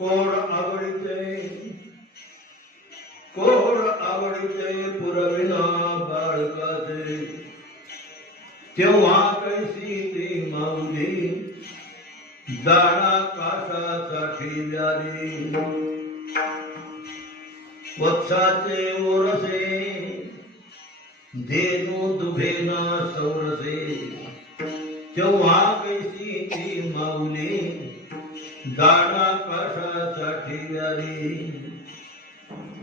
Code आवडीचे पुरविना बाळकाचे तेव्हा कैसी ती माऊली दाडा काठासाठी व्याली वत्साचे ओरसे धेनु दुभेना सौरसे तेव्हा कैसी ती माऊली दाडा काठासाठी व्याली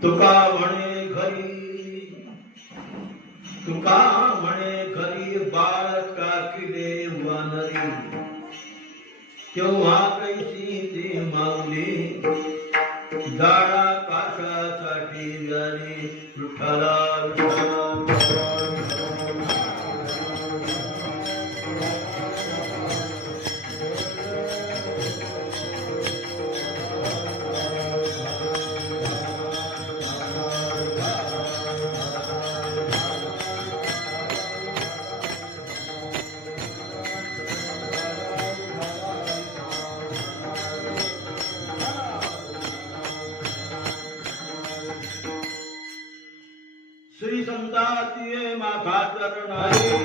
तुका म्हणे घरी बाळ काकिडे वानरी तेव्हा कैसी ती माऊली जाडा काशासाठी व्याली विठ्ठला श्री संतातिये माथा चरणारे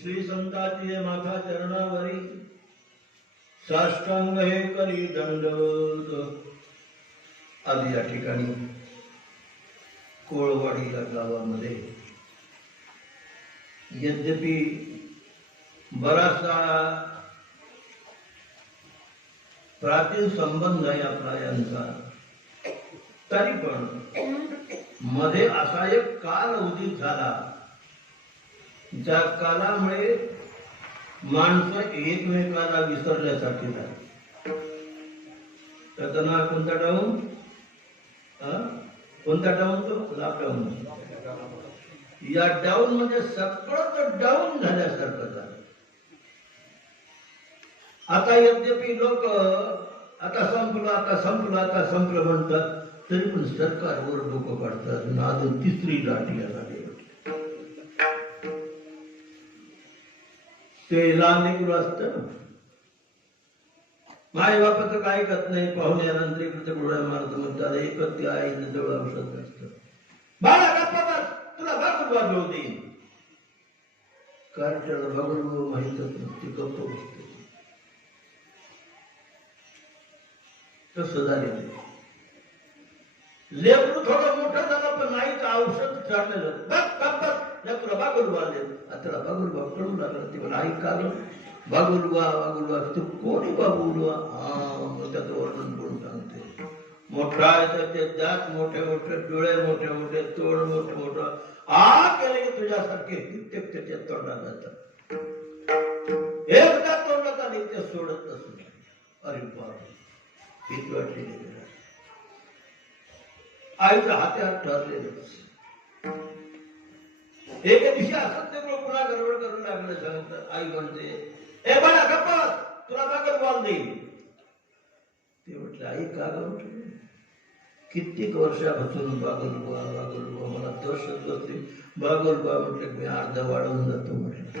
श्री संतातिये माथा चरणावरी साष्टांग हे करी दंडवत आधी या ठिकाणी कोळवाडीला गावामध्ये यद्यपि बराचसा प्राचीन संबंध आहे आपला यांचा तरी पण मध्ये असा एक काल उदित झाला ज्या कालामुळे माणसं एकमेकाला विसरल्यासाठी झाली. त्याचं नाव कोणता डाऊन? कोणता डाऊन? तो लॉकडाऊन. या डाऊन म्हणजे सगळं डाऊन झाल्यासारखं झालं. आता यद्यपि लोक आता संपलं म्हणतात तरी पण सरकारवर डोकं काढतात. अजून तिसरी लाटी झाली. ते लहान लेकरू असतं माय बापाचं काय करत नाही. पाहुण्यानंतर इकडे गोळ्या मारत म्हणतात एकच ते आईने जवळ औषध असतं. बाळा गप्पा तुला बागुल वाजवू देईन. कार्ट्याला बागुल माहितच नसते. गप्प बसते. तसं झालेलं लेकरू थोडं मोठं झालं पण नाहीच औषध चढलेलं. बस तुला बागुलबा आले. त्याला बागुलबा कळू लागलं. ते मला आई का बागुलबा तू कोणी बाबुलबा? मग त्याचं वर्णन करून सांगते. मोठा त्याचे दात मोठे मोठे, डोळे मोठे मोठे, तोंड मोठे मोठं. केले की तुझ्यासारखे कित्येक त्याच्या तोंडात जातात. एकदा तोंडात आली ते सोडत नसून. अरे बाप भीती वाटलेली आईच्या हातात ठरलेलं. एके दिवशी असत ते पुन्हा गडबड करून लागलं. सांगत आई म्हणते ए बाळा गप्पा तुला बागल बॉल देईल. ते म्हटलं आई का म्हटलं कित्येक वर्षापासून बागलबा मला दर्शत बसते. बागलबा म्हटलं मी अर्धा वाढवून जातो म्हटलं.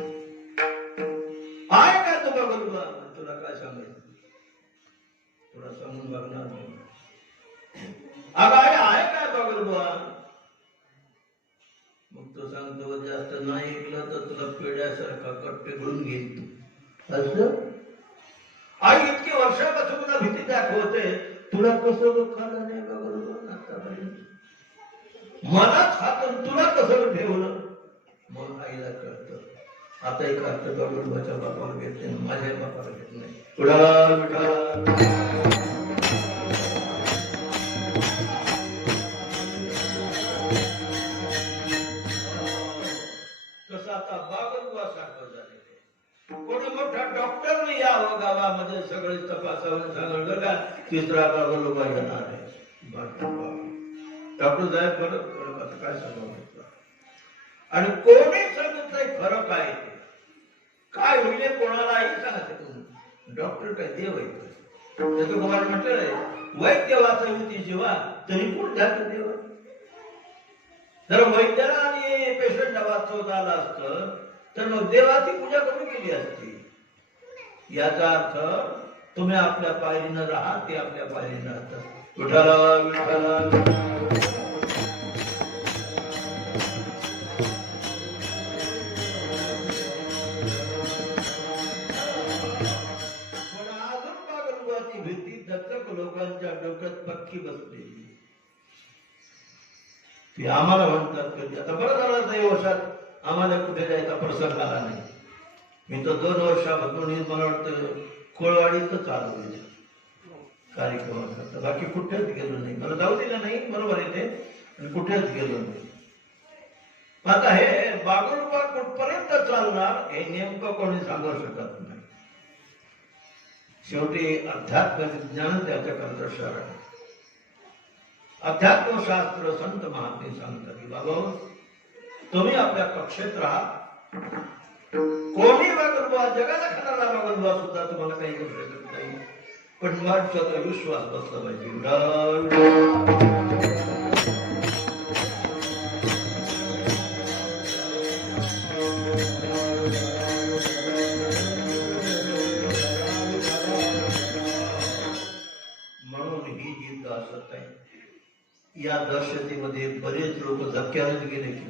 आहे का तो बागलबा? तुला काय सांगायचं थोडा सांगून बघणार नाही. अगं आहे काय बागलबा? मग तो सांगतो जास्त नाही ऐकलं तर तुला पेड्यासारखा कट्टे घेऊन घेईल. तू असं आई इतकी वर्षापासून तुला भीती दाखवते, तुला कसं दुःखाला नाही बरोबर आतापर्यंत मनात हातून तुला कसं ठेवलं. मग आईला कळतं आता एक अर्थ गौरवाच्या बापाला घेत नाही, माझ्या बापाला घेत नाही. तसं आता बागलबुवा सारखं झालेलं. कोणी मोठा डॉक्टर नाही यावं गावामध्ये सगळे तपासावं सांगलं का तिसरा बागलबुवा येणार आहे. डॉक्टर साहेब परत आता काय सांगावं आणि कोणी सांगत नाही खरं काय काय होईल कोणालाही सांगत. डॉक्टर काय देव आहे. त्याचं तुम्हाला म्हटलं वैद्य वाचा होती जेव्हा तरी कोण जात देव. जर वैद्याला आणि पेशंटला वाचवता आला असतं तर मग देवाची पूजा कमी केली असती. याचा अर्थ तुम्ही आपल्या पायरीनं राहा, ते आपल्या पायरीनं राहतात. विठाला विठाला लोकांच्या डोक्यात पक्की बसलेली. ती आम्हाला म्हणतात कधी आता बरं झालं 2 वर्षात आम्हाला कुठे जायचा प्रसंग आला नाही. मी तर 2 वर्षापासून मला वाटतं कोळवाडीच चालू आहे कार्यक्रमाचा. बाकी कुठेच गेलो नाही, मला जाऊ दिलं नाही बरोबर आहे ते, आणि कुठेच गेलो नाही. आता हे बागुलबुवा कुठपर्यंत चालणार हे नेमकं कोणी सांगू शकत नाही. शेवटी अध्यात्मिक ज्ञान त्याच्याकडे शरण. अध्यात्मशास्त्र संत महात्मे सांगतात की बाबा तुम्ही आपल्या कक्षेत राहा. कोणी बागुलबुवा जगाला खाणारा बागुलबुवा सुद्धा तुम्हाला काही करू शकत नाही, पण माझ्याचा विश्वास बसला पाहिजे. या दहशतीमध्ये बरेच लोक धक्क्यानेच गेले की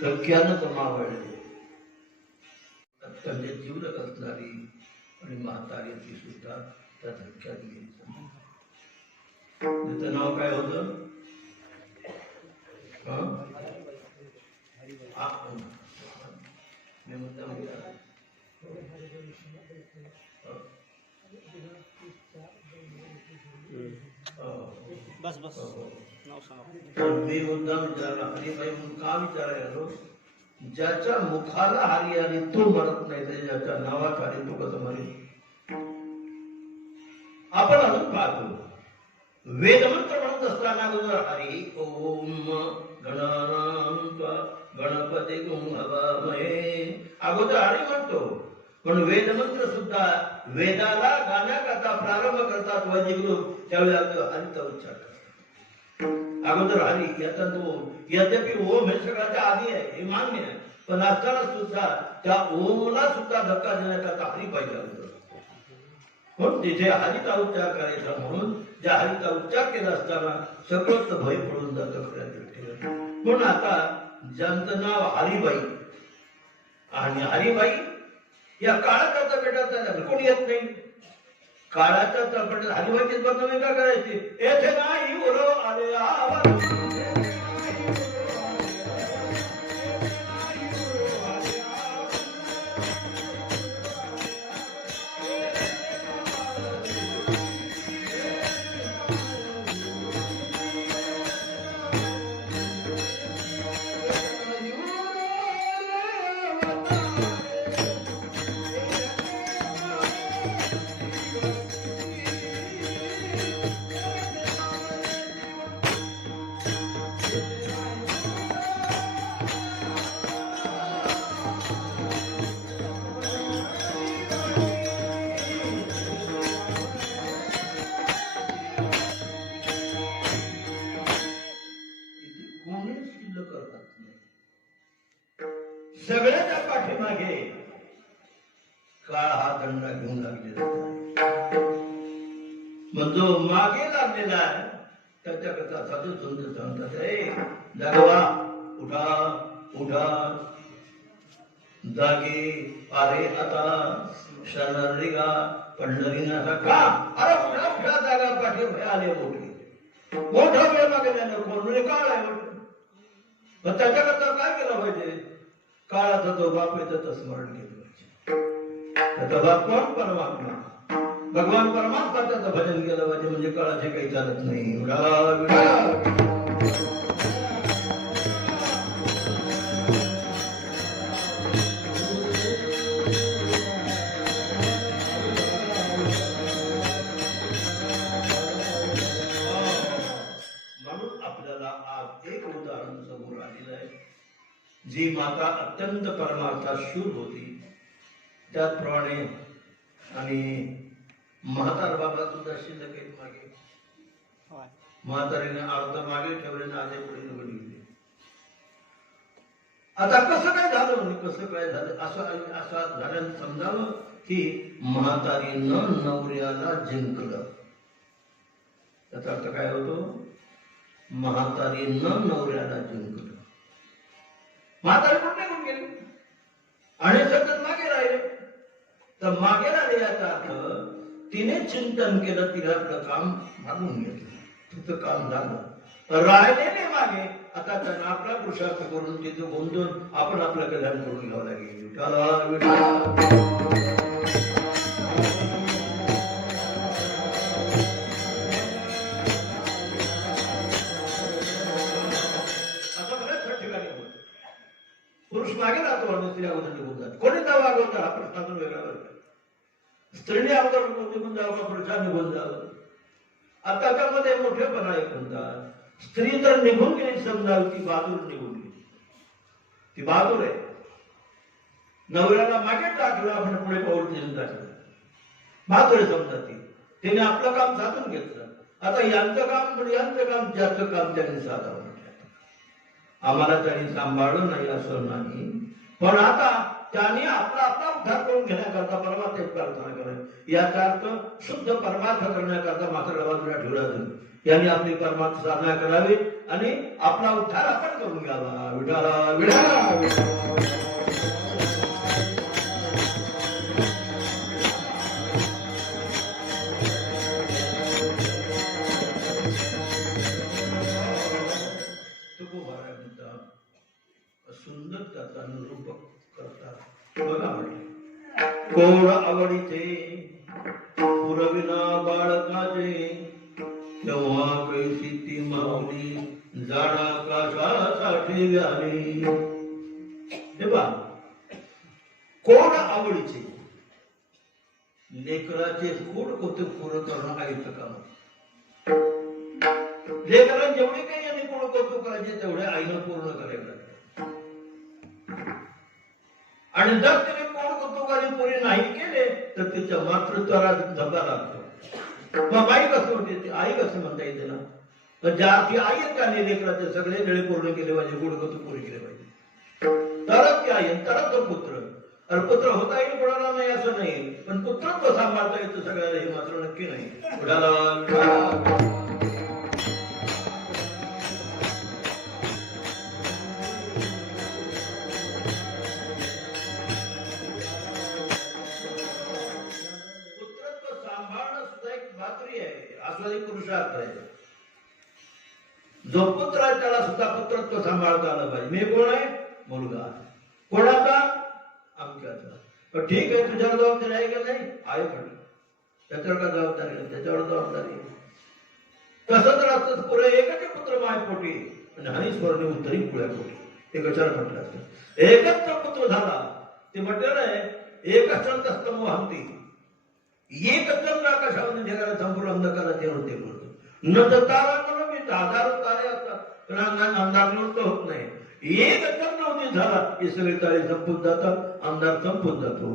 धक्क्यानंच मावळले. त्यांचे जीवलग असणारी आणि म्हातारी ती सुद्धा त्या धक्क्यात गेली. त्याचं नाव काय होतं? बस बस नाव सांगा. मी मुद्दा विचारला हरिबाई म्हणून का विचारायला, ज्याच्या मुखाला हरी आली तो मरत नाही, तर ज्याच्या नावात हरी तो कसं मरेल. आपण अजून पाहतो वेदमंत्र म्हणत असताना अगोदर हरी ओम गणानां गणपती हवामहे अगोदर हरी म्हणतो. पण वेदमंत्र सुद्धा वेदाला गाण्याकरता प्रारंभ करतात वैदिक लोक, त्यावेळी हरीचा उच्चार करतात. अगोदर हरी याचा तो यद्यपि ओम हे सगळ्याच्या आधी आहे हे मान्य आहे, पण असताना सुद्धा त्या ओमला सुद्धा धक्का देण्याकरता हरी पाहिजे अगोदर. पण तिथे हरीचा उच्चार करायचा म्हणून ज्या हरीचा उच्चार केला असताना सगळंच भय पडून जातं खऱ्या दृष्टीला. पण आता ज्यांचं नाव हरिबाई आणि हरिबाई या काळाच्या तळपेटात झाला कोणी येत नाही. काळाच्या तळपेटात हरिबाईचीच बदनामी का करायची. येथे नाही उरो आले आवाज सगळ्याच्या पाठीमागे काळ हा दंडा घेऊन लागलेला. मग जो मागे लागलेला आहे त्याच्याकरता साधू सुंदर सांगतात, हे जागवा, उठा उठा. जागे अरे आता शनरिगा पंढरीनाथा का अरे उठा जागा पाठी आले मोठा वेळ मागे जाणार कोण म्हणजे काळ आहे म्हटलं. मग त्याच्याकरता काय केलं पाहिजे? काळाचा जो बाप आहे त्याचं स्मरण केलं पाहिजे. त्याचा बाप कोण? परमात्मा. भगवान परमात्मा त्याचं भजन केलं पाहिजे म्हणजे काळाचे काही चालत नाही. जी माता अत्यंत परमार्थात शूर होती त्याचप्रमाणे आणि म्हातार बाबा सुद्धा शिल्लक आहेत मागे. म्हातारीने अर्ध मागे ठेवले ना आधी पुढे निघून गेले. आता कसं काय झालं म्हणजे कसं काय झालं असं झाल्यानं समजावं की म्हातारीनं नवऱ्याला जिंकलं. त्याचा अर्थ काय होतो? म्हातारीनं नवऱ्याला जिंकलं. म्हातारी कुठे निघून गेली आणि सतत मागे राहिले. तर मागे राहिले याचा अर्थ तिने चिंतन केलं, तिला आपलं काम मागून घेतलं, तिचं काम झालं. राहिलेले मागे आता त्यांना आपला पुरुषार्थ करून तिथं गोंधून आपण आपलं कल्याण करून घ्यावं लागेल. पुरुष मागे राहतो आणि स्त्री अगोदर निघून जातो. कोणी जावं अगोदर हा प्रश्न अजून वेगळा करतो. स्त्रीने अगोदर निघून जावं का पुरुषाने निघून जावं? आता त्यामध्ये मोठेपणा एक म्हणतात. स्त्री तर निघून गेली समजावी, ती बहादूर निघून गेली. ती बहादूर आहे. नवऱ्याला मागे टाकलं आपण पुढे पाऊल तिने टाकलं. बहादूर आहे समजा ती. तिने आपलं काम साधून घेतलं. आता यांचं काम ज्याचं काम त्यांनी साधावं. आम्हाला त्यांनी सांभाळलं नाही असं नाही, पण आता त्यांनी आपला उद्धार करून घेण्याकरता परमार्थ प्रार्थना करावी. याचा अर्थ शुद्ध परमार्थ करण्याकरता मात्र बाजूला ठेवला जाईल. यांनी आपली परमार्थ साधना करावी आणि आपला उद्धार आपण करून घ्यावा. विठाला विठा सुंदर त्याचा निरूपक करतात. बघा म्हटले कोण आवडीचे पुरविना बाळकाचे तेव्हा कैसी ती माऊली जाणा काशासाठी व्याली. हे बा कोण आवडीचे लेकराचे खोड कोते पूर्ण करणं आयुष्य काम. लेकरांना जेवढे काही यांनी पूर्ण कौतुक करायचे तेवढे आईनं पूर्ण करायला. आणि जर तिने कोण कौतुकाने पुरे नाही केले तर तिच्या मातृत्वाला धक्का लागतो. मग आई कसं म्हणते? आई कसं म्हणता येते ना? तर ज्या ती आई त्याने लेकराचे सगळे वेळे पूर्ण केले पाहिजे, गुण कौतुक पुरे केले पाहिजे, तरच ती आई, तरच तो पुत्र. अरे पुत्र होता येईल कोणाला नाही असं नाही, पण पुत्रत्व सांभाळता येतं सगळ्याला हे मात्र नक्की नाही. पुरुषार्थ आहे. जो पुत्र आहे त्याला सुद्धा पुत्रत्व सांभाळता आलं पाहिजे. मी कोण आहे? मुलगा. कोणाचा? आमच्याचा. ठीक आहे, तुझ्यावर जबाबदारी आहे का नाही? आहे म्हटलं. त्याच्यावर का जबाबदारी आहे? त्याच्यावर जबाबदारी आहे. तसं तर असतं पुढे एकच पुत्र मायपोटी आणि हानी स्वर्णी उत्तरी पुढ्या पोटी. हे कशाला म्हटलं असतं? एकच पुत्र झाला ते म्हटलेलं आहे एकच स्तंभ हंती एकच आकाशामध्ये जगाला संपूर्ण अंधकारात येऊन ते बोलतो. न तर तारा म्हणून मी हजारो तारे असतात पण अंधार निवृत्त होत नाही. एक चंद्र उदित झाला हे सगळे तारे संपून जातात, अंधार संपून जातो.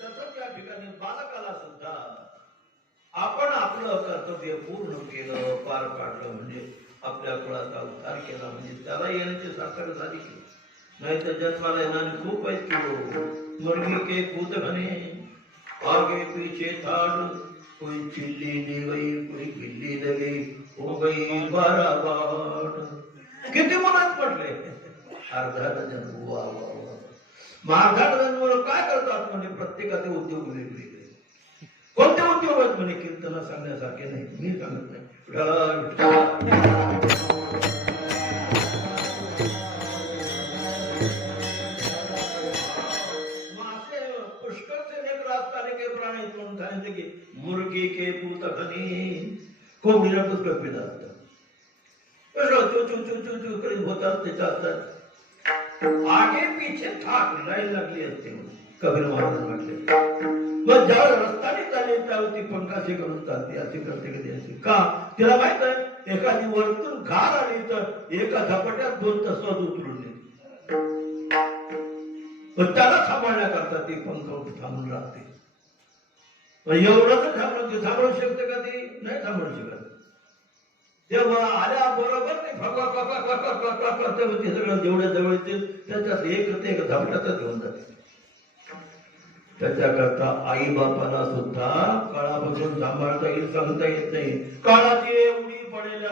तसंच या ठिकाणी बालकाला सुद्धा आपण आपलं कर्तव्य पूर्ण केलं, पार पाडलं म्हणजे आपल्या कुळाचा उद्धार केला म्हणजे त्याला येण्याची साखर झाली. नाही तर जन्माला येणारे खूप आहेत की मुर्गी के कूद घने आगे पीछे थाड कोई चिल्ली ने गई, कोई गिल्ली ने गई, हो गई 12 गाठ. किती मुलात पडले? अर्धा डझन. वा वा वा. मग अर्धा डझन मुलं काय करतात? म्हणजे प्रत्येकाचे उद्योग वेगवेगळे. कोणते उद्योग आहेत? म्हणे कीर्तन सांगण्यासारखे नाही, मी सांगत नाही. मुर्गी के पूत खनी कोंबडीला पुष्कळ पिढा असतात. करीत होतात त्याच्या असतात. आगे पीछे थाक लाईन लागली असते कबीर महाराज म्हटले. मग ज्या रस्त्याने चालली त्यावरती पंखाशी करून चालते, अशी करते कधी अशी. का? तिला माहित आहे एखादी वरतून घार आली तर एका झपाट्यात 2 तासात उतरून येते. त्याला सांभाळण्याकरता ती पंख थांबून राहते. एवढं तर थांबवू शकते का? ती नाही थांबवू शकत. तेव्हा आल्या बरोबर ते सगळं जेवढ्या जवळ येतील त्याच्यात एक झपट्यातच घेऊन जाते. त्याच्याकरता आई बापाला सुद्धा काळापासून सांभाळता येईल, सांगता येत नाही. काळाची एवढी पडेल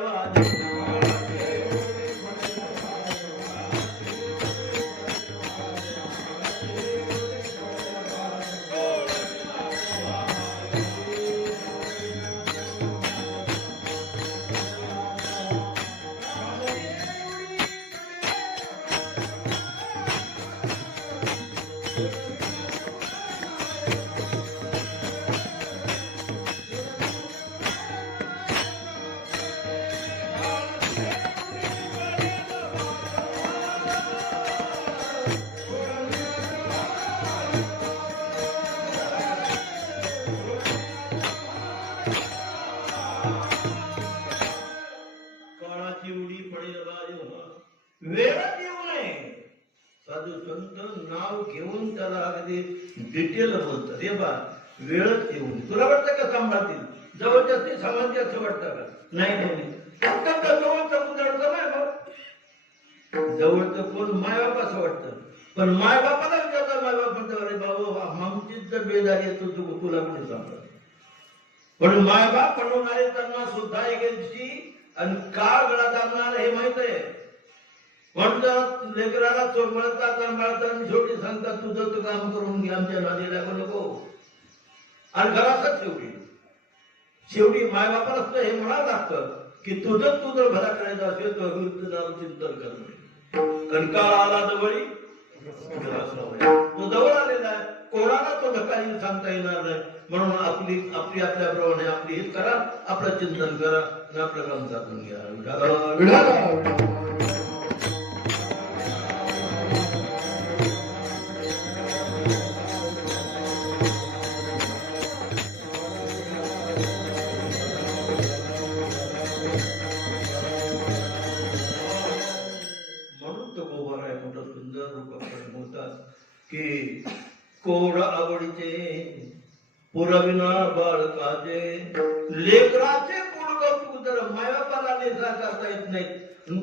वेळात येऊ नये. साधू संत नाव घेऊन त्याला अगदी डिटेल बोलतात. हे बा वेळच येऊ नये. तुला वाटतं का सांभाळतील? जवळच्या ते समाज असं वाटतं का? नाही नाही. फक्त जवळचं उदाहरण नाही बघ. जवळचं कोण? मायबाप असं वाटतं. पण मायबापाला विचारता मायबाप अरे बाबा आमचीच जर बेजारी येतो तुला कोणी सांभाळ. पण मायबाप म्हणून आले त्यांना सुद्धा एक आणि काळ गळा जाणार हे माहित आहे. म्हणतात लेकराला चोरमळतात सांभाळतात, शेवटी सांगतात तुझं तू काम करून घे, आमच्या नादी लागू नको. आणि घरातच शेवटी मायबापाला हे म्हणावं लागतं की तुझं तू जर भला करायचं असेल तर नाम चिंतन करणं. कारण काळ आला जवळी तो जवळ आलेला आहे. कोणाला तो धक्का सांगता येणार नाही. म्हणून आपली आपल्याप्रमाणे आपली हित करा, आपलं चिंतन करा आणि आपलं काम साधून घ्या. की कोड आवडीचे पुरविना बाळकाचे. लेकराचे कोड कौतुक जर मायबापाला नेसा करता येत नाहीत,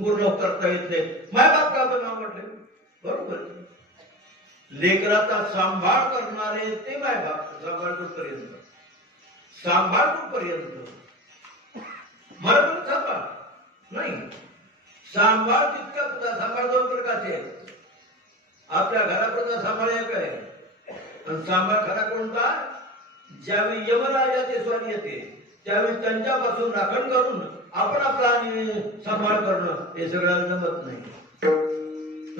पूर्ण करता येत नाहीत, मायबाप का पण आवडले? बरोबर. लेकराचा सांभाळ करणारे ते मायबाप. सांभाळ कुठपर्यंत मला पण सांभाळ नाही. सांभाळ तितक्या सांभाळ 2 प्रकारचे आहेत. आपल्या घरापर्यंत सांभाळ एक आहे. पण सांभाळ खरा कोणता? ज्यावेळी यमराजाची स्वारी येते त्यावेळी त्यांच्यापासून राखण करून आपण आपला सांभाळ करणं हे सगळ्याला जमत नाही.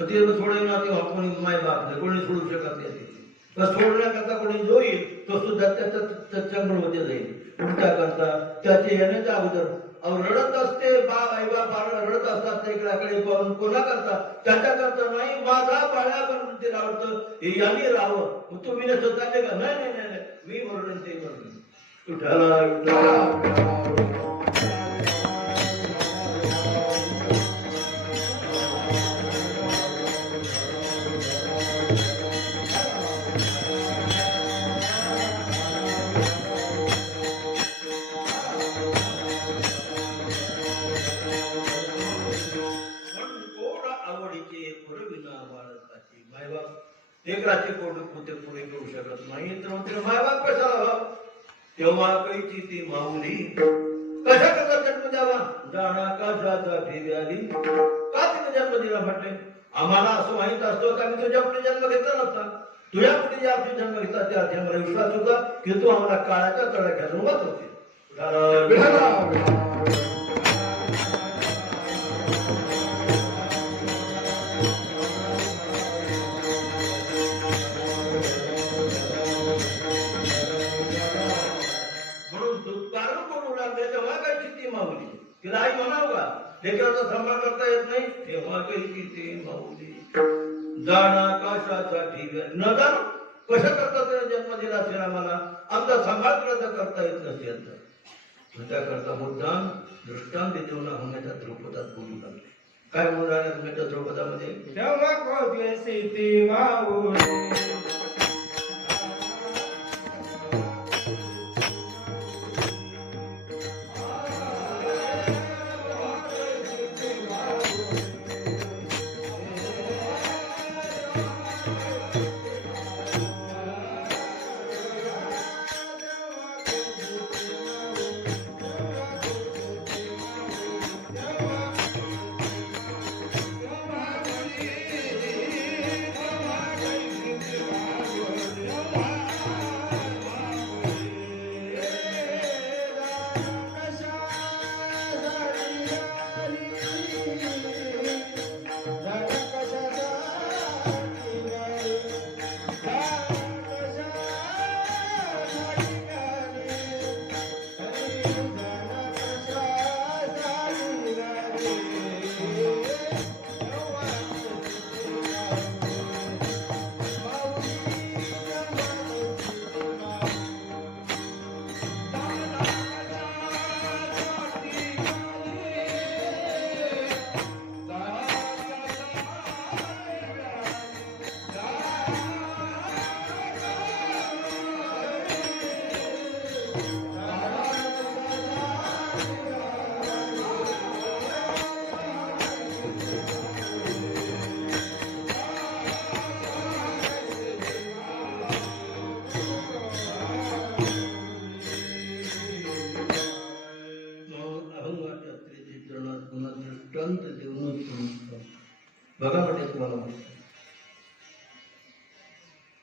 ते सोडवणार तेव्हा कोणी मायबाप नाही, कोणी सोडू शकत नाही. सोडण्याकरता कोणी जो येईल तो सुद्धा त्याच्या चंगळमध्ये जाईल. उलट्या करता त्याचे येण्याच्या अगोदर रडत असते आई बाप रडत असतात इकडाकडे पाहून कोणा करता त्याच्या करता नाही. माझा पाळ्यावर ते रावतं यांनी राहावं. तुम्ही नसं चालले का? नाही नाही नाही मी म्हणून ते म्हणून उठाला. लेकराचे कोड पुते पुरे करू शकत नाही तर मायबाप कशाला व्हावं? तेव्हा कैची ती माऊली कशा करता जन्म द्यावा जाणा कशाचा ठेव्याली का तिने जन्म दिला म्हटले आम्हाला असं माहित असतं का मी तुझ्या पुढे जन्म घेतला नसता तुझ्या पुढे जे आपली जन्म घेतला त्या मला विश्वास होता की तू आम्हाला काळाच्या तडाख्यात उभाच होते तिला आई म्हणाव का लेकराचा सांभाळ करता येत नाही तेव्हा काही ते माऊली जाणा कशाचा ठेव्या न जाण कशा करता त्याने जन्म दिला असेल आम्हाला आमचा सांभाळ तुला करता येत नसेल तर त्याकरता मुद्दाम दृष्टांत देऊन होण्याच्या ध्रुपदात बोलू लागले काय बोलू राहिले होण्याच्या ध्रुपदामध्ये तेव्हा कोगेसी ती माऊली बघा म्हणजे तुम्हाला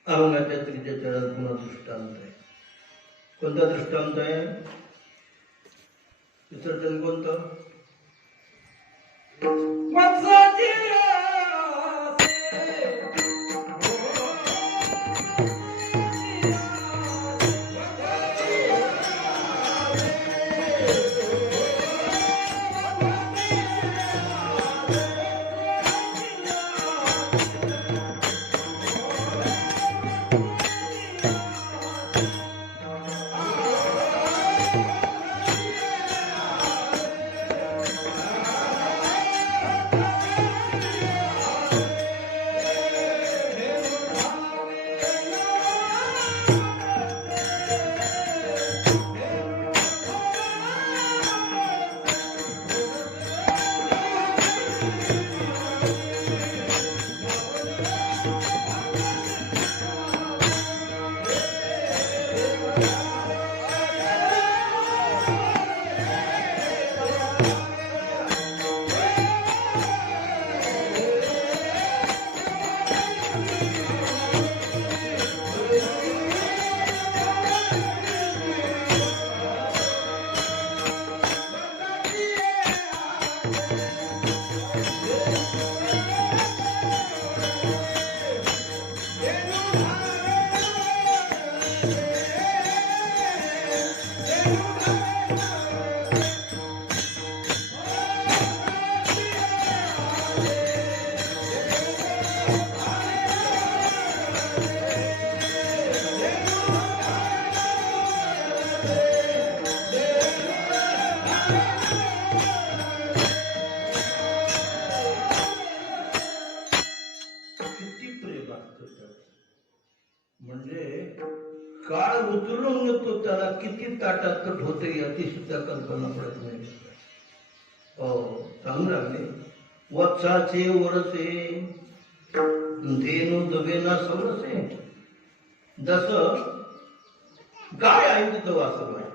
अरुणाच्या स्त्रीच्या चरणात पुन्हा दृष्टांत आहे कोणता दृष्टांत आहे विसर्जन कोणतं काळ उचलून येतो त्याला किती ताटात कट होते याची सुद्धा कल्पना पडत नाही सांगू लागले वत्साचे वरसे धेनु दवेना सवरसे जस गाय आहे तिथं वासरू आहे.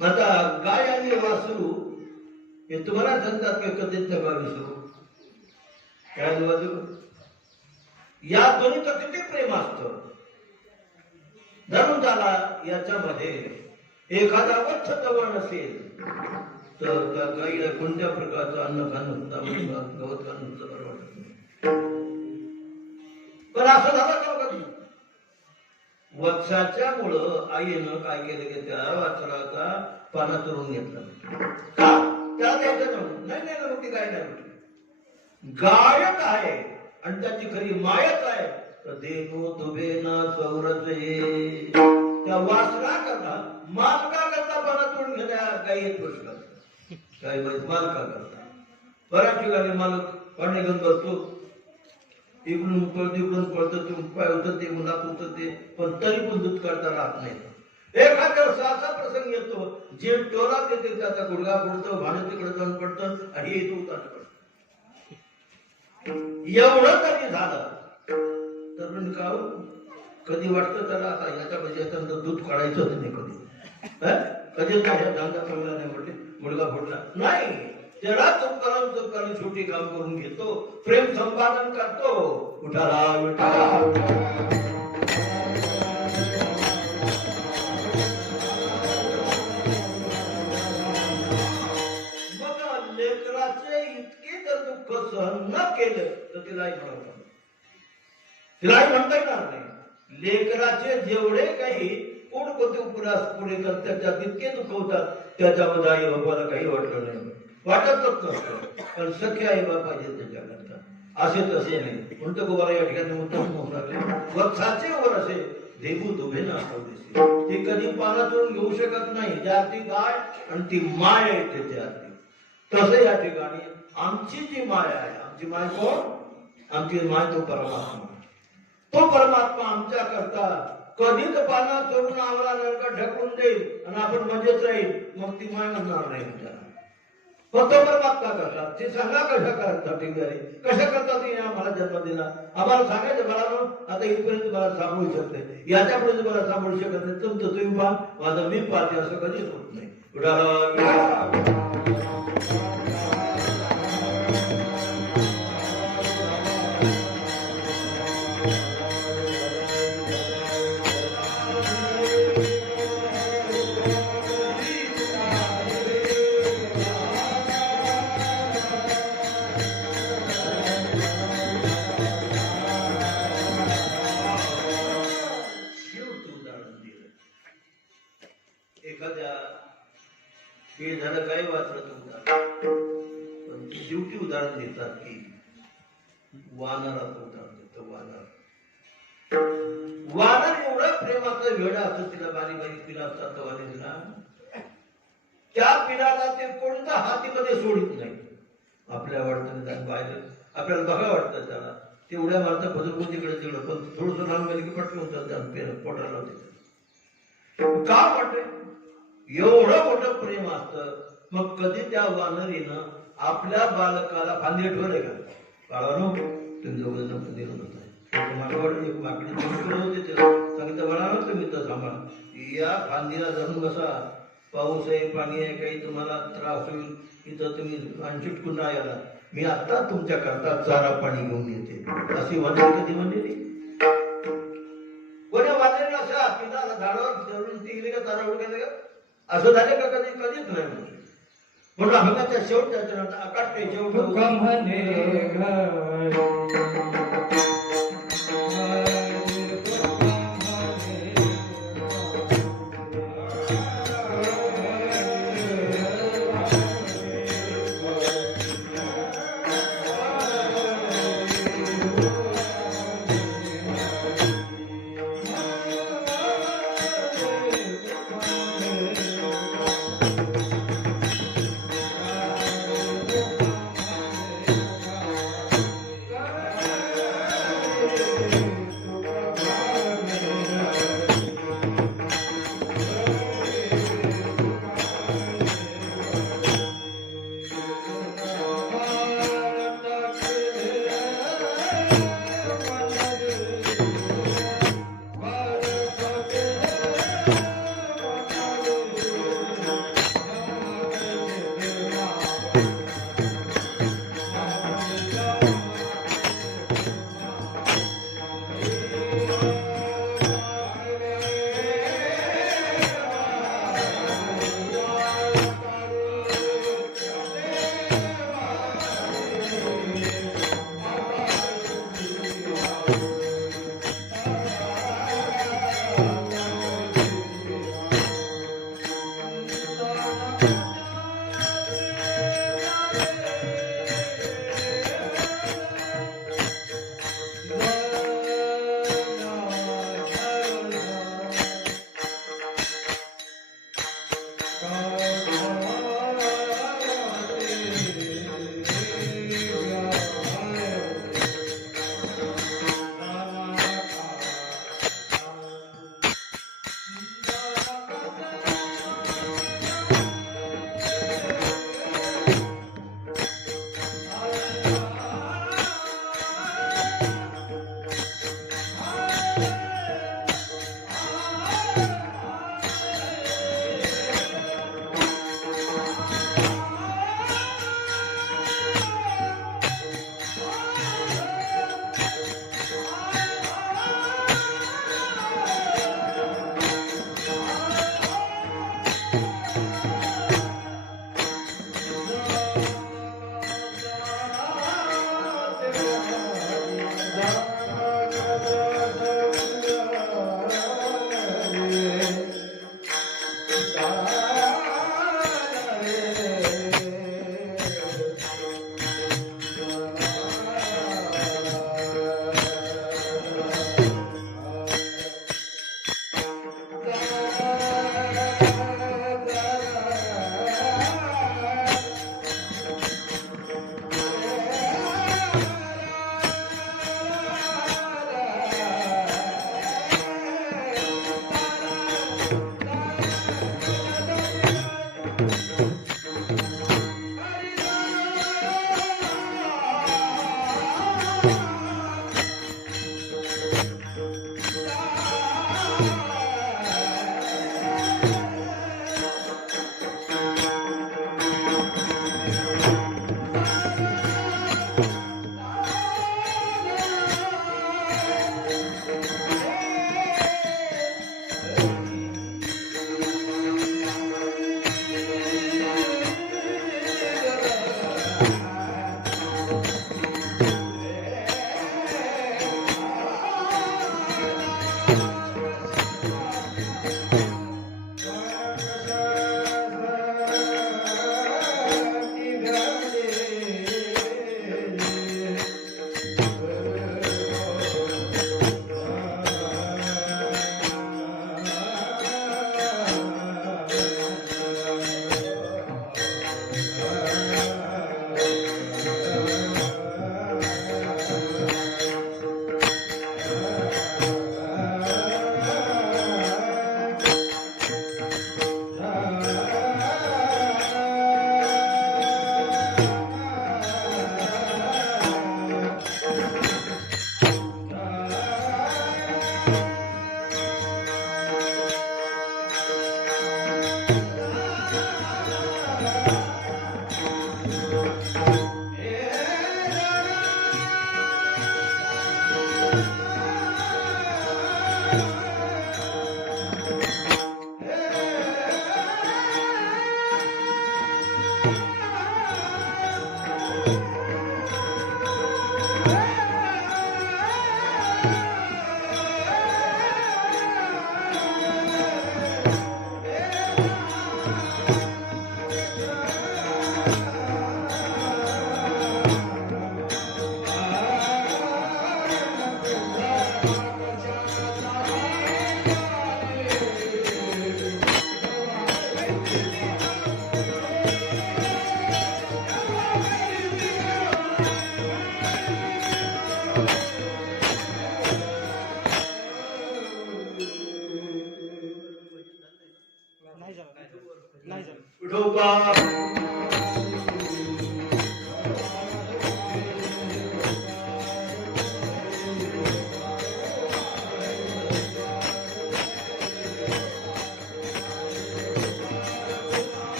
आता गाय आणि वासरू हे तुम्हाला सांगतात की कधीच नका विसरू. काय बाजू या दोन्हीचं किती प्रेम असतं. धरून झाला याच्यामध्ये एखादा वत्स जवळ नसेल तर त्या गाईला कोणत्या प्रकारचं अन्न खाणं सुद्धा गवत खाणं सुद्धा बरं वाटत नाही. पण असं झालं का कधी वत्साच्या मुळे आईनं काय केलं की त्या वासराचा पाना चरून घेतला. का त्याला द्यायचं नव्हतं. नाही नाही नव्हती गाय नाही म्हटली. गायच आहे आणि त्याची खरी मायच आहे तर देनो तुबे ना सौरसे त्या वासरा करता मालका करता पाना चरून घेण्या गाई एक गोष्ट काय मालका करता. बऱ्याच ठिकाणी मालक पाणी घेऊन बसतो इकडून पळत इकडून पळत ते पाय होतं ते उन्हात होतं ते पण तरी पण दूध काढता राहत नाही. एखाद्या असा प्रसंग येतो जे टोरात येते त्याचा गुडघा पडतो भांड तिकडे जाऊन पडतं आणि हे येतो उतार पडतं. एवढं कधी झालं तर का कधी वाटतं त्याला आता याच्यामध्ये दूध काढायचंच नाही कधी कधी धंदा चांगला नाही म्हटले मुलगा फोडला नाही. त्याला चुपकाराम छोटी काम करून घेतो प्रेम संपादन करतो. उठाला मग लेकराचे इतके जर दुःख सहन न केलं तर तिलाही म्हणत तिलाही म्हणता येणार नाही. लेकराचे जेवढे काही कोणकोणते उपरास पुढे करतात त्यात इतके दुःख होतात त्याच्यामध्ये आई बाबाला काही वाटलं नाही वाटतच नसतं. पण सख्या आई बाबा जे त्याच्याकरता असे तसे नाही. म्हणतो गोबाला या ठिकाणी म्हणतो वत्साचे वर असे देऊ दुभे ना ते कधी पानातून घेऊ शकत नाही. ज्या ती गाय आणि ती माय आहे त्याच्या आरती. तसं या ठिकाणी आमची जी माय आहे आमची माय कोण आमची माय तो परमात्मा. तो परमात्मा आमच्या करता कधीच पाना चोरून आम्हाला नरकात ढकलून देईल आणि आपण मजेत राहील मग ती माय म्हणणार नाही त्याला. तो परमात्मा करतात ती सांगा कशा करतात कशा करतात तिने आम्हाला जन्म दिला आम्हाला सांगायचं मला आता इथपर्यंत मला सांभाळू शकते याच्यापर्यंत मला सांभाळू शकत नाही. तुमचं तुम्ही पहा माझं मी पाहते असं कधीच होत नाही. हे झालं काय वाचलं पण शेवटी उदाहरण देतात की वानराचं उदाहरण देतं. वानर एवढं प्रेमाचं वेळ असतं तिला बारीक बारीक पिला असतात वाणीला त्या पिलाला ते कोणत्या हातीमध्ये सोडित नाही. आपल्याला वाटतं बाहेर आपल्याला बघा वाटतं त्याला ते उड्या मारता बदलून तिकडे तिकडं पण थोडस लांब गेलं की पटकन होतात त्या पोटाला होते. का वाटते एवढं मोठं प्रेम असतं. मग कधी त्या वानरीनं आपल्या बालकाला फांदी ठेवले का बाळानो तुम्ही दोघं दिलं होतं मला वाटतं एक माकडी होते सांगितलं बाळानो तुम्ही तर सांभाळा या फांदीला धरून बसा पाऊस आहे पाणी आहे काही तुम्हाला त्रास होईल इथं तुम्ही चिटकून नाही आला मी आता तुमच्या करता चारा पाणी घेऊन येते अशी वानरी कधी म्हणलेली कोण्या वानरीला अशा तिला झाडावर धरून ती गेली का चारा उडकायला का असं झाले का कधी कधीच नाही म्हणून अभंगाच्या शेवटच्या आकाश शेवट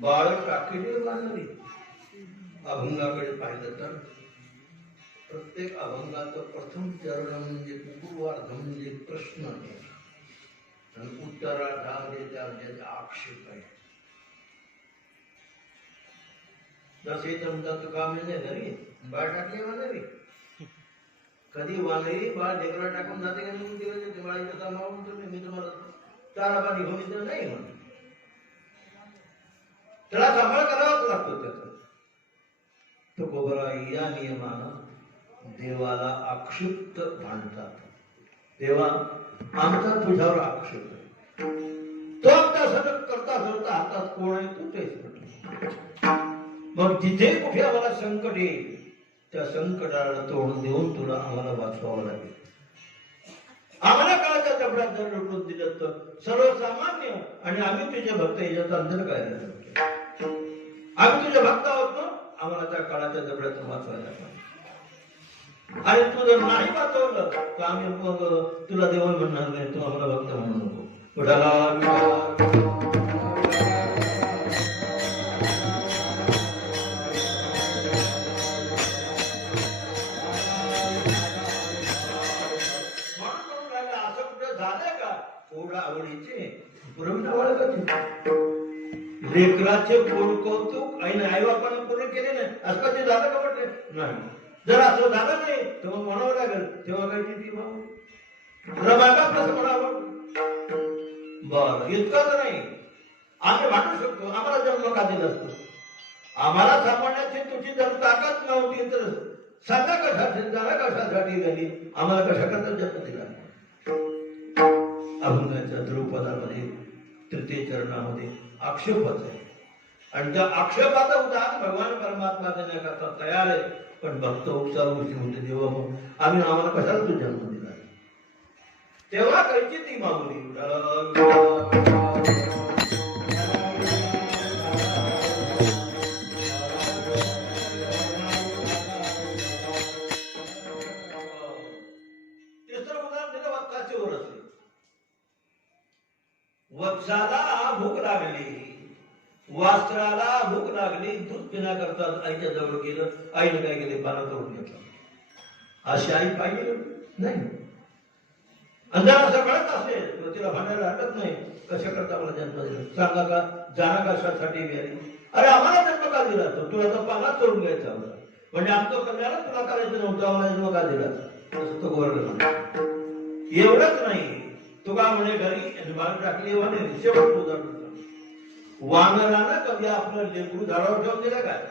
बाळ टाकीने बांधली. अभंगाकडे पाहिलं तर प्रत्येक अभंगाचं प्रथम चरण म्हणजे पूर्वार्ध म्हणजे प्रश्न आहे आणि उत्तरार्धामध्ये त्याचे आक्षेप आहे. जसे तुमचा तुका म्हणजे घरी बाळ टाकली म्हणाली कधी वानरी बाळ ढेकळा टाकून जाते का निघून दिवस येते बाळाच्या कामावरून तुम्ही मी तुम्हाला चारा पाणी घेऊन येतो नाही म्हणून त्याला सांभाळ करावाच लागतो त्याचा. तो गोबरा या नियमानं देवाला आक्षिप्त मानतात. देवा आमचा तुझ्यावर आक्षेप आहे. तो आमचा सतत करता करता हातात कोण आहे तू तेच म्हटलं. मग जिथे कुठे आम्हाला संकट येईल त्या संकटाला तोंड देऊन तुला आम्हाला वाचवावं लागेल. आम्हाला काळाच्या जबड्यात जर लुटून दिलं तर सर्वसामान्य आणि आम्ही तुझे भक्त याच्यात अंतर काय नाही. आम्ही तुझे भक्त आहोत ना, आम्हाला त्या काळाच्या जबड्यातून वाचवायला पाहिजे. आणि तू जर नाही वाचवलं तर आम्ही मग तुला देव म्हणणार नाही, तू आम्हाला भक्त म्हणू नको. असं कुठं झालंय का ओढा आवडीचे लेकराचे कौतुक आई बापाने पूर्ण केले नाही असं कधी झालं का वाटले नाही. जर असं झालं नाही तेव्हा म्हणावं लागेल तेव्हा काय ती भाऊ तुला बायका कसं म्हणावं. बर इतकंच नाही आम्ही म्हणू शकतो आम्हाला जन्म का दिला असतो. आम्हाला सापडण्याची तुझी जर ताकद नव्हती तर सांगा कशासाठी जागा कशासाठी झाली आम्हाला कशाकरता जन्म दिला. अभंगाच्या ध्रुपदामध्ये तृतीय चरणामध्ये आक्षेपच आहे आणि त्या आक्षेपाचं उदाहरण भगवान परमात्मा देण्याकरता तयार आहे. पण भक्त उपचार गोष्टी म्हणते देवा मग आम्ही आम्हाला कशाला तू जन्म दिला. तेव्हा कायची ती मागुली तिसरं उदाहरण दिलं वत्साचे वर असते. वत्साला भूक लागली वास्त्राला भूक लागली दूध पिण्याकरता आईच्या जवळ गेलं. आईने काय केले पानं करून घेतलं. अशी आई पाहिजे नाही. अंधार असं कळत असेल तर तिला भांडायला हटत नाही. कशा करता मला जन्म दिला सांगा का जाणा कशासाठी गेली. अरे आम्हाला जन्म का दिला तो तुला तर पानात सोडून घ्यायचा होता म्हणजे आमचं कल्याण तुला करायचं नव्हतं आम्हाला जन्म का दिला असं तो गोरगं. एवढंच नाही तो का म्हणे घरी बाळ टाकली म्हणे शेवट उदाहरण वानरानं कधी आपलं लेकरू झाडावर ठेवून दिलं काय.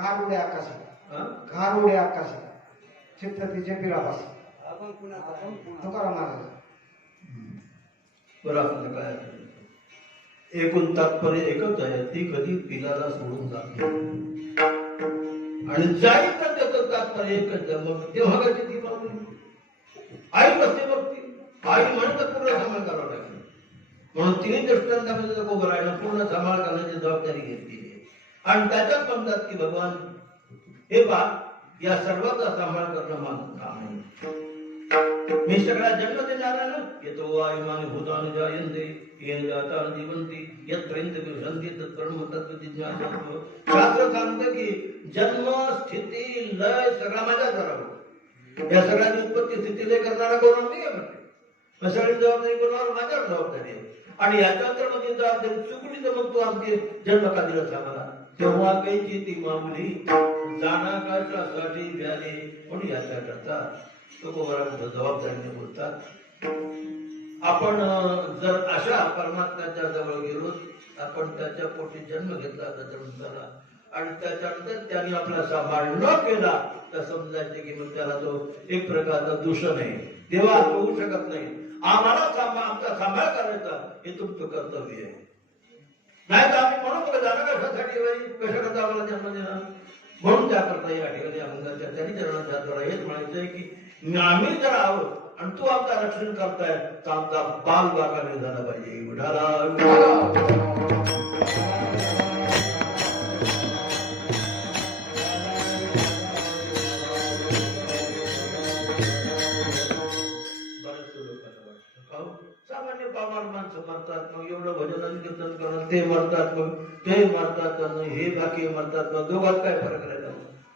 घारुडे आकाशी घारुडे आकाशी छत्रपतीचे पिरापास तुकाराम महाराज. बरं आपल्याला काय एकूण तात्पर्य एकच आहे ती कधी पिलाला सोडून जाते आणि जाईल तर त्याचं तात्पर्य एकच आहे. मग तेव्हा काय ती मागणी आई बसते बघती आई म्हणत पूर्ण सांभाळ करावं लागेल म्हणून तिने दृष्टांतामध्ये गोबरायला पूर्ण सांभाळ करण्याची जबाबदारी घेतली आणि त्याच्यात म्हणतात की भगवान हे पा या सर्वांचा सांभाळ करणं माझं काम आहे. मी सगळा जन्म देणारा ना. येतो वायुमाने भूतानि जायन्ते येन जाता जीवन्ति यत्रैंत विभ्रंति तत्कर्म तत्त्वजिज्ञासत्व. शास्त्र सांगतं की जन्म स्थिती लय सगळा माझ्या करावं. या सगळ्याची उत्पत्ती स्थिती लय करणारा कोण नाही आहे म्हणते. सगळी जबाबदारी कोणावर माझ्यावर जबाबदारी आहे. आणि याच्यानंतर मध्ये जबाबदारी चुकली तर मग तू आमचे जन्म का दिलास आम्हाला. तेव्हा काहीची ती मामली जाणा कशासाठी व्याले पण याच्या करता तुकोबारांच्या जबाबदारीने बोलतात. आपण जर अशा परमात्म्याच्या जवळ गेलो, आपण त्याच्या पोटी जन्म घेतला त्याच्यानंतर आणि त्याच्यानंतर त्याने आपला सांभाळ न केला तर समजायचे की मग त्याला तो एक प्रकारचा दूषण आहे. तेव्हा होऊ शकत नाही. आम्हाला आमचा सांभाळ करायचा हे तुमचं कर्तव्य आहे. नाही तर आम्ही म्हणू बघा जाणं कशासाठी कशाकरता आम्हाला जन्म देणार. म्हणून त्याकरता या ठिकाणी अभंगाच्या त्यांनी चरणाच्या हेच म्हणायचंय की आम्ही जर आहोत आणि तू आमचा रक्षण करताय तर आमचा बाल बागाने झाला पाहिजे. सामान्य पामार माणसं मरतात, मग एवढं भजन आणि कीर्तन करतात ते मरतात, मग ते मरतात, हे बाकी मरतात, मग दोघात काय फरक राहिला.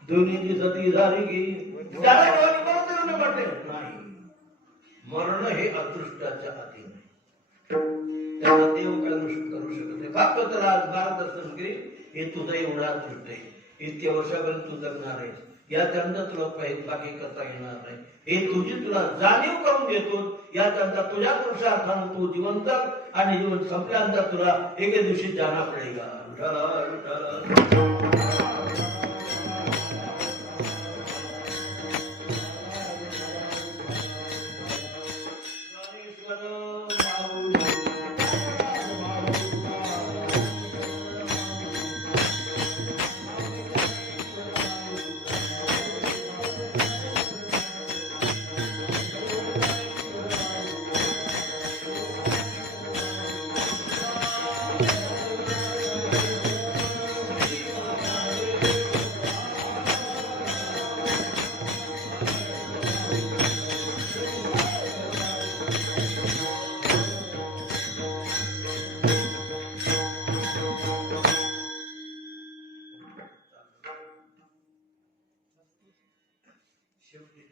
दोन्हीची सती झाली की म्हटले नाही. मरण हे अदृष्टाच्या अधीन आहे. त्याला देव काय करू शकत नाही. फक्त तर आज भारत दर्शन करी हे तुझं एवढा अदृष्ट आहे. इतक्या वर्षापर्यंत तू जगणार आहेस. याच्यानंतर तुला काही बाकी करता येणार नाही. हे तुझी तुला जाणीव करून देतो. याच्यानंतर तुझ्या पुरुषार्थानं तू जिवंत आणि जीवन संपल्यानंतर तुला एके दिवशी जाना पडेगा. शेवटी